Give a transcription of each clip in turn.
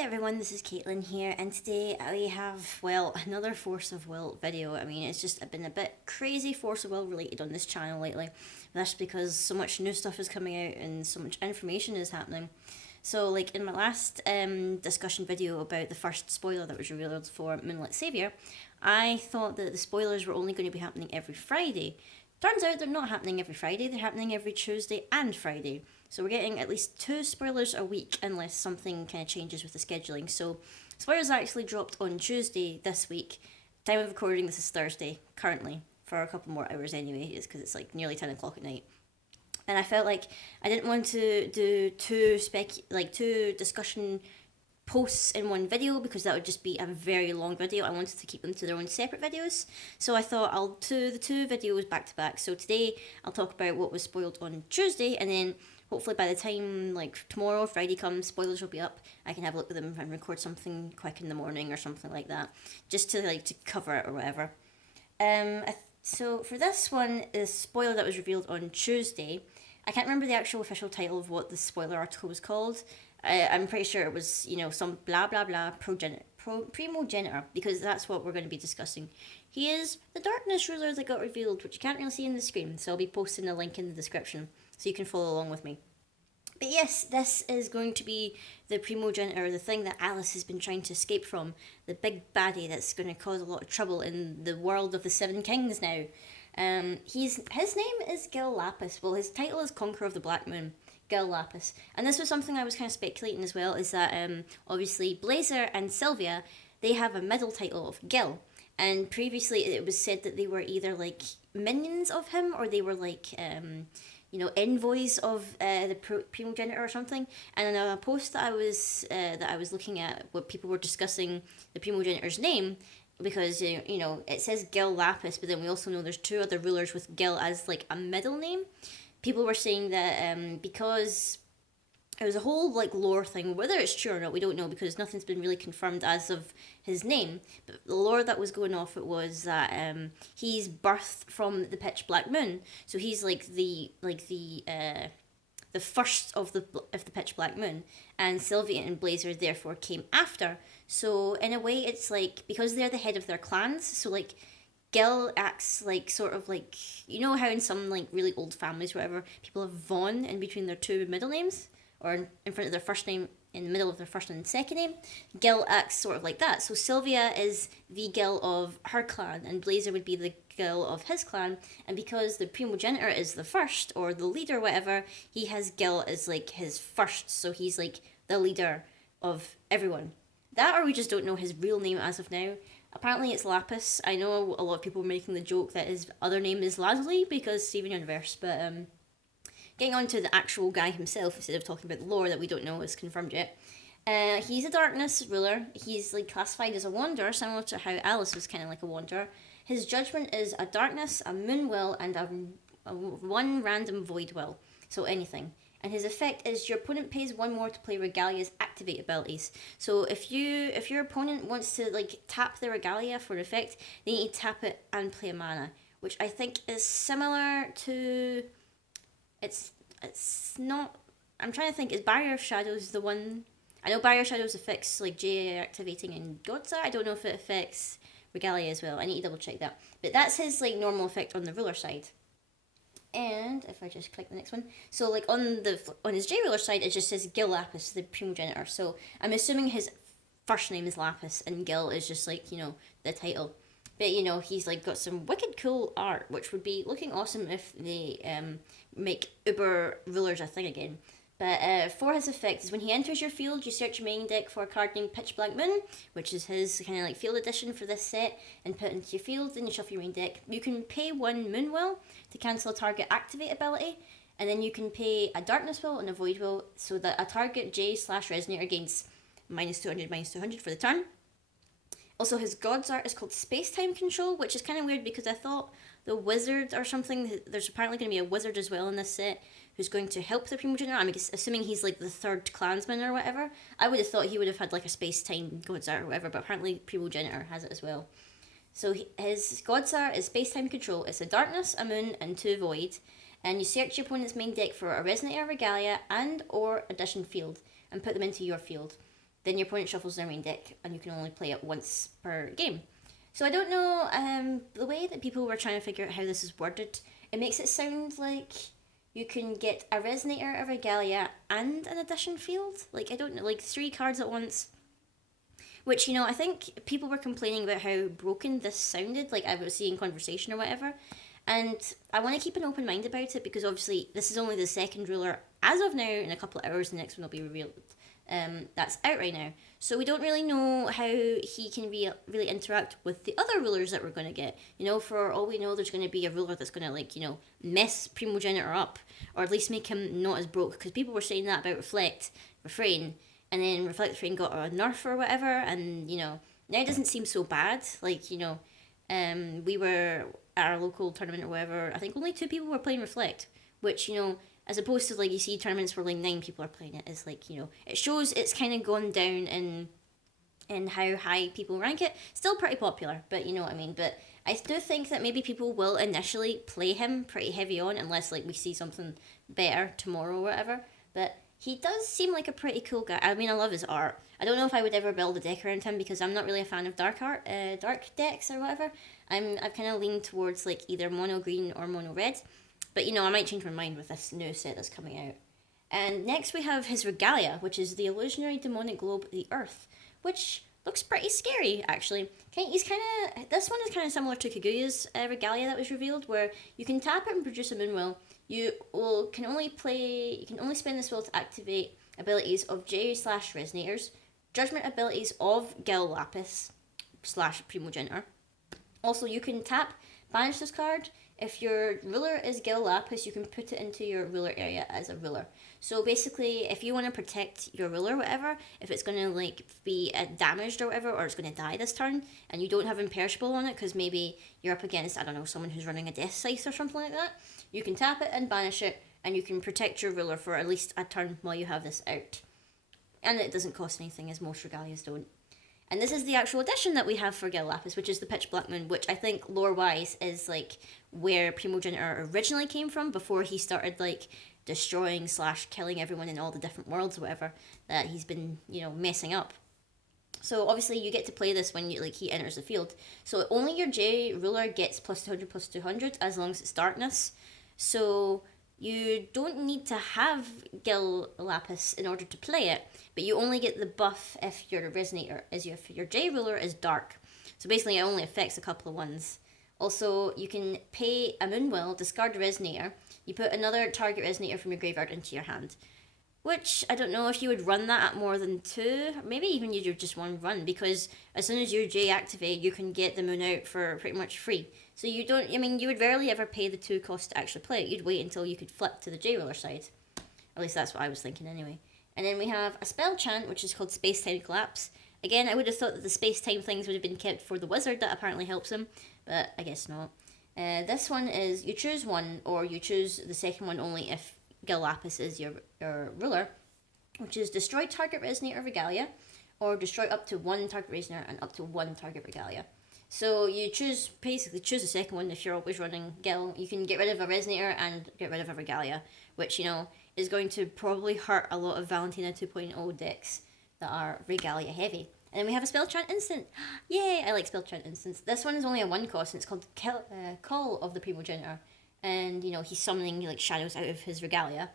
everyone, this is Caitlin here, and today we have, well, another Force of Will video. I mean, it's just been a bit crazy Force of Will related on this channel lately. That's because so much new stuff is coming out and so much information is happening. So, like, in my last discussion video about the first spoiler that was revealed for Moonlit Savior, I thought that the spoilers were only going to be happening every Friday. Turns out they're not happening every Friday, they're happening every Tuesday and Friday. So we're getting at least 2 spoilers a week unless something kind of changes with the scheduling. So spoilers actually dropped on Tuesday this week. Time of recording, this is Thursday, currently, for a couple more hours anyway, is because it's like nearly 10 o'clock at night. And I felt like I didn't want to do two discussion posts in one video because that would just be a very long video. I wanted to keep them to their own separate videos. So I thought I'll do the 2 videos back to back. So today I'll talk about what was spoiled on Tuesday, and then hopefully by the time like tomorrow, Friday comes, spoilers will be up. I can have a look at them and record something quick in the morning or something like that, just to cover it or whatever. So for this one, the spoiler that was revealed on Tuesday, I can't remember the actual official title of what the spoiler article was called. I'm pretty sure it was, some blah blah blah Primogenitor, because that's what we're going to be discussing. He is the darkness ruler that got revealed, which you can't really see in the screen, so I'll be posting a link in the description so you can follow along with me. But yes, this is going to be the Primogenitor, the thing that Alice has been trying to escape from, the big baddie that's going to cause a lot of trouble in the world of the Seven Kings now. His name is Gil Lapis. Well, his title is Conqueror of the Black Moon. Gil Lapis. And this was something I was kind of speculating as well, is that obviously Blazer and Sylvia, they have a middle title of Gil. And previously it was said that they were either like minions of him, or they were like, envoys of the Primogenitor or something. And in a post that I was looking at, what people were discussing the Primogenitor's name, because it says Gil Lapis, but then we also know there's 2 other rulers with Gil as like a middle name. People were saying that because it was a whole like lore thing, whether it's true or not, we don't know because nothing's been really confirmed as of his name. But the lore that was going off, it was that he's birthed from the pitch black moon, so he's like the first of the pitch black moon, and Sylvia and Blazer therefore came after. So in a way, it's like because they're the head of their clans, so like Gil acts like sort of like, how in some like really old families, whatever, people have Von in between their 2 middle names, or in front of their first name, in the middle of their first and second name. Gil acts sort of like that. So Sylvia is the Gil of her clan, and Blazer would be the Gil of his clan. And because the Primogenitor is the first, or the leader, whatever, he has Gil as like his first. So he's like the leader of everyone. That, or we just don't know his real name as of now. Apparently it's Lapis. I know a lot of people were making the joke that his other name is Lazuli because Steven Universe, but getting on to the actual guy himself instead of talking about the lore that we don't know is confirmed yet. He's a darkness ruler. He's like classified as a wanderer, similar to how Alice was kind of like a wanderer. His judgment is a darkness, a moon will, and a 1 random void will. So anything. And his effect is your opponent pays 1 more to play Regalia's activate abilities. So if your opponent wants to like tap the Regalia for an effect, they need to tap it and play a mana, which I think is similar to. It's not. I'm trying to think. Is Barrier of Shadows the one? I know Barrier of Shadows affects like J activating and Godsa. I don't know if it affects Regalia as well. I need to double check that. But that's his like normal effect on the ruler side. And if I just click the next one, so like on his J ruler side, it just says Gil Lapis, the Primogenitor. So I'm assuming his first name is Lapis, and Gil is just like the title. But he's like got some wicked cool art, which would be looking awesome if they make Uber rulers a thing again. But for his effect is when he enters your field, you search your main deck for a card named Pitch Black Moon, which is his kind of like field edition for this set, and put it into your field, then you shuffle your main deck. You can pay 1 Moon Will to cancel a target activate ability, and then you can pay a Darkness Will and a Void Will, so that a target J/Resonator gains -200/-200 for the turn. Also, his God's art is called Space Time Control, which is kind of weird because I thought the wizard or something, there's apparently going to be a wizard as well in this set who's going to help the Primogenitor. I'm assuming he's like the 3rd clansman or whatever. I would have thought he would have had like a Space Time God's art or whatever, but apparently Primogenitor has it as well. So his God's art is Space Time Control. It's a Darkness, a Moon, and 2 Void. And you search your opponent's main deck for a Resonator, Regalia, and or Addition field, and put them into your field. then your opponent shuffles their main deck, and you can only play it once per game. So I don't know, the way that people were trying to figure out how this is worded, it makes it sound like you can get a Resonator, a Regalia, and an addition field. Like, I don't know, like 3 cards at once. Which, you know, I think people were complaining about how broken this sounded, like I was seeing conversation or whatever. And I want to keep an open mind about it because obviously this is only the second ruler as of now. In a couple of hours, the next one will be revealed. That's out right now. So we don't really know how he can really interact with the other rulers that we're going to get. You know, for all we know, there's going to be a ruler that's going to, like, you know, mess Primogenitor up. Or at least make him not as broke. Because people were saying that about Refrain. And then Reflect Refrain got a nerf or whatever. And, you know, now it doesn't seem so bad. Like, you know, we were at our local tournament or whatever. I think only 2 people were playing Reflect. Which, you know, as opposed to, like, you see tournaments where, like, 9 people are playing it. It's like, you know, it shows it's kind of gone down in how high people rank it. Still pretty popular, but you know what I mean. But I do think that maybe people will initially play him pretty heavy on, unless, like, we see something better tomorrow or whatever. But he does seem like a pretty cool guy. I mean, I love his art. I don't know if I would ever build a deck around him because I'm not really a fan of dark decks or whatever. I've kind of leaned towards, like, either mono green or mono red. But, you know, I might change my mind with this new set that's coming out. And next we have his Regalia, which is the illusionary demonic globe, the Earth, which looks pretty scary, actually. This one is kind of similar to Kaguya's Regalia that was revealed, where you can tap it and produce a Moonwell. You can only spend this will to activate abilities of J/Resonators, judgment abilities of Gil Lapis / Primogenitor. Also, you can tap, banish this card. If your ruler is Gil Lapis, you can put it into your ruler area as a ruler. So basically, if you want to protect your ruler or whatever, if it's going to, like, be damaged or whatever, or it's going to die this turn, and you don't have Imperishable on it, because maybe you're up against, I don't know, someone who's running a Death Scythe or something like that, you can tap it and banish it, and you can protect your ruler for at least a turn while you have this out. And it doesn't cost anything, as most Regalias don't. And this is the actual edition that we have for Gil Lapis, which is the Pitch Black Moon, which I think lore-wise is, like, where Primogenitor originally came from before he started, like, destroying / killing everyone in all the different worlds or whatever that he's been, you know, messing up. So obviously you get to play this when he enters the field. So only your J ruler gets +200/+200 as long as it's darkness. So you don't need to have Gil Lapis in order to play it, but you only get the buff if your Resonator if your J ruler is dark. So basically it only affects a couple of ones. Also, you can pay a Moonwell, discard a Resonator, you put another target Resonator from your graveyard into your hand. Which, I don't know if you would run that at more than 2, maybe even you do just 1 run, because as soon as your J activate, you can get the Moon out for pretty much free. So you would rarely ever pay the 2 cost to actually play it. You'd wait until you could flip to the J ruler side. At least that's what I was thinking anyway. And then we have a spell chant, which is called Space Time Collapse. Again, I would have thought that the space-time things would have been kept for the wizard that apparently helps him, but I guess not. This one is, you choose one, or you choose the second one only if Gil Lapis is your ruler, which is destroy target Resonator Regalia, or destroy up to 1 target Resonator and up to 1 target Regalia. So you choose the second one if you're always running Gil. You can get rid of a Resonator and get rid of a Regalia, which, you know, is going to probably hurt a lot of Valentina 2.0 decks that are Regalia heavy. And then we have a Spell Chant Instant. Yay, I like Spell Chant Instants. This one is only a 1 cost, and it's called Call of the Primogenitor. And, you know, he's summoning, like, shadows out of his Regalia.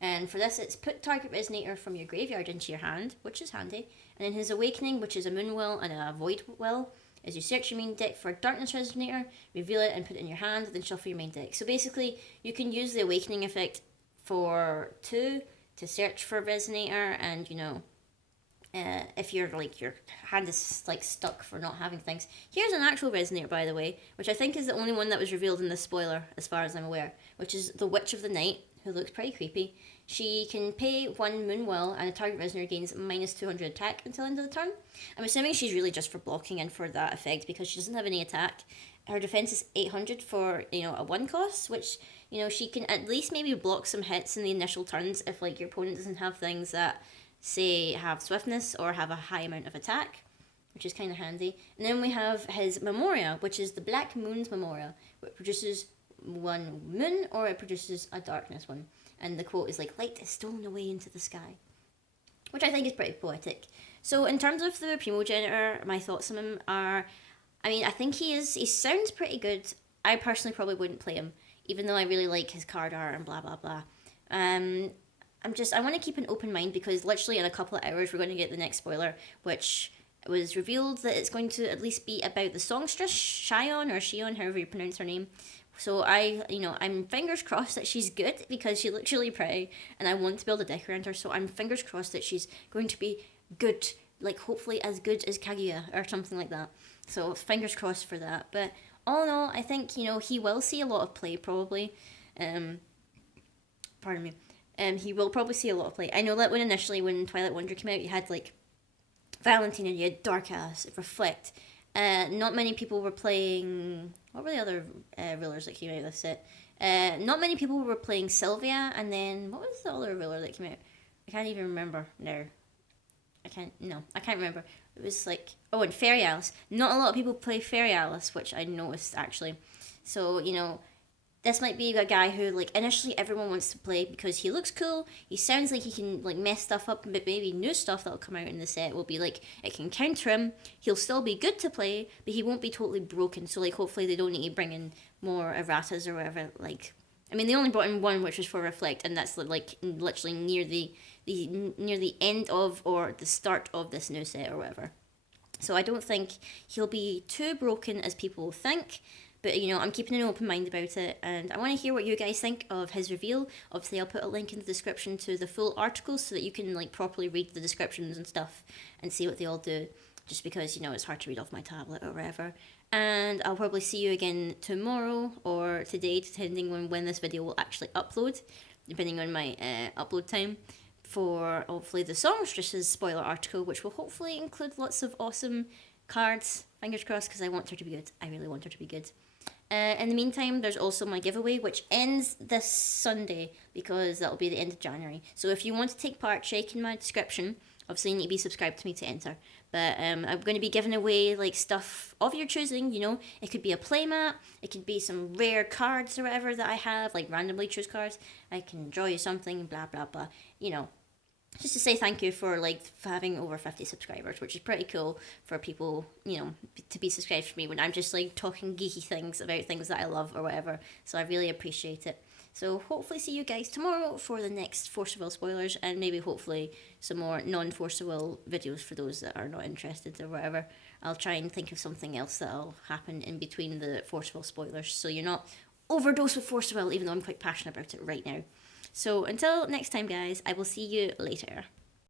And for this, it's put target Resonator from your graveyard into your hand, which is handy. And then his Awakening, which is a Moonwell and a Void Well, is you search your main deck for a Darkness Resonator, reveal it and put it in your hand, then shuffle your main deck. So basically, you can use the Awakening effect for 2 to search for Resonator, and, you know, if you're, like, your hand is, like, stuck for not having things. Here's an actual Resonator, by the way, which I think is the only one that was revealed in this spoiler, as far as I'm aware, which is the Witch of the Night, who looks pretty creepy. She can pay 1 Moonwell, and a target Resonator gains -200 attack until the end of the turn. I'm assuming she's really just for blocking and for that effect, because she doesn't have any attack. Her defense is 800 for, you know, a 1 cost, which, you know, she can at least maybe block some hits in the initial turns if, like, your opponent doesn't have things that, say, have swiftness or have a high amount of attack, which is kind of handy. And then we have his Memoria, which is the Black Moon's Memoria, which produces 1 moon, or it produces a darkness one. And the quote is like, light is stolen away into the sky. which I think is pretty poetic. So in terms of the Primogenitor, my thoughts on him are, I mean, I think he sounds pretty good. I personally probably wouldn't play him, even though I really like his card art and blah blah blah. Um, I want to keep an open mind because literally in a couple of hours we're going to get the next spoiler, which was revealed that it's going to at least be about the Songstress Shion or Shion, however you pronounce her name. So I'm fingers crossed that she's good because she looks really pretty, and I want to build a deck around her. So I'm fingers crossed that she's going to be good, like hopefully as good as Kaguya or something like that. So fingers crossed for that. But all in all, I think he will see a lot of play probably. Um, Pardon me. He will probably see a lot of play. I know that when Twilight Wonder came out, you had like Valentina, you had Dark Ass, Reflect. Not many people were playing. What were the other rulers that came out of this set? Not many people were playing Sylvia, and then what was the other ruler that came out? I can't even remember now. I can't remember. It was like, oh, and Fairy Alice. Not a lot of people play Fairy Alice, which I noticed actually. So, this might be a guy who, like, initially everyone wants to play because he looks cool, he sounds like he can, like, mess stuff up, but maybe new stuff that'll come out in the set will be, like, it can counter him, he'll still be good to play, but he won't be totally broken, so, like, hopefully they don't need to bring in more erratas or whatever, like, I mean, they only brought in one, which was for Reflect, and that's, like, literally near the end of, or the start of this new set or whatever. So I don't think he'll be too broken as people think, but I'm keeping an open mind about it, and I want to hear what you guys think of his reveal. Obviously, I'll put a link in the description to the full article so that you can like properly read the descriptions and stuff and see what they all do. Just because it's hard to read off my tablet or whatever. And I'll probably see you again tomorrow or today, depending on when this video will actually upload, depending on my upload time, for hopefully the Songstress's spoiler article, which will hopefully include lots of awesome cards. Fingers crossed, because I want her to be good. I really want her to be good. In the meantime, there's also my giveaway, which ends this Sunday because that'll be the end of January. So if you want to take part, check in my description. Obviously, you need to be subscribed to me to enter. But I'm going to be giving away like stuff of your choosing. It could be a playmat, it could be some rare cards or whatever that I have, like randomly choose cards. I can draw you something, blah blah blah. Just to say thank you for having over 50 subscribers, which is pretty cool for people, to be subscribed to me when I'm just like talking geeky things about things that I love or whatever. So I really appreciate it. So hopefully see you guys tomorrow for the next Force of Will spoilers, and maybe hopefully some more non-Force of Will videos for those that are not interested or whatever. I'll try and think of something else that'll happen in between the Force of Will spoilers, so you're not overdosed with Force of Will, even though I'm quite passionate about it right now. So until next time, guys, I will see you later.